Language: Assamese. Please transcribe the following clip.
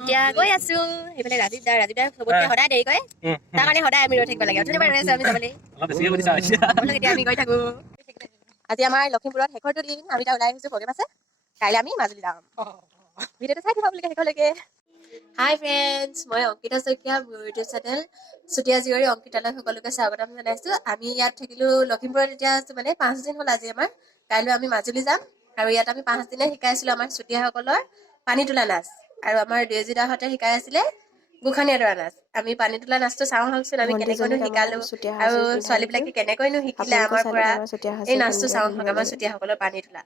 এতিয়া গৈ আছো সেইফালে ৰাজীৱ দা চবতকে সদায় দেৰি কৰে তাৰ কাৰণে সদায় আমি ৰৈ থাকিব লাগে অথনি ৰৈ আছো আমি যাবলৈ এতিয়া আমি গৈ থাকো আজি আমাৰ লখিমপুৰত শেষৰটো দিন আমি এতিয়া ওলাই আহিছো প্ৰগ্ৰেম আছে কাইলৈ আমি মাজুলী যাম ভিডিঅ'টো চাই থাকিব আপোনালোকে শেষলৈকে হাই ফ্ৰেণ্ডছ মই অংকিতা শইকীয়া মোৰ ইউটিউব চেনেল চুতীয়া জীয়ৰী অংকিতালৈ সকলোকে স্বাগতম জনাইছো আমি ইয়াত থাকিলো লখিমপুৰত এতিয়া আছো মানে 5 দিন হ'ল আজি আমাৰ কাইলৈ আমি মাজুলী যাম আৰু ইয়াত আমি 5 দিনে শিকাইছিলো আমাৰ চুতীয়াসকলৰ পানী তোলা নাচ আৰু আমাৰ দেউজিদাহঁতে শিকাই আছিলে গোখানীয়া দৰা নাচ আমি পানী তোলা নাচটো চাওঁ আহকচোন আমি কেনেকৈনো শিকালো আৰু ছোৱালীবিলাকে কেনেকৈনো শিকিলে আমাৰ পৰা এই নাচটো চাওঁ আহক আমাৰ চুতীয়াসকলৰ পানী তোলা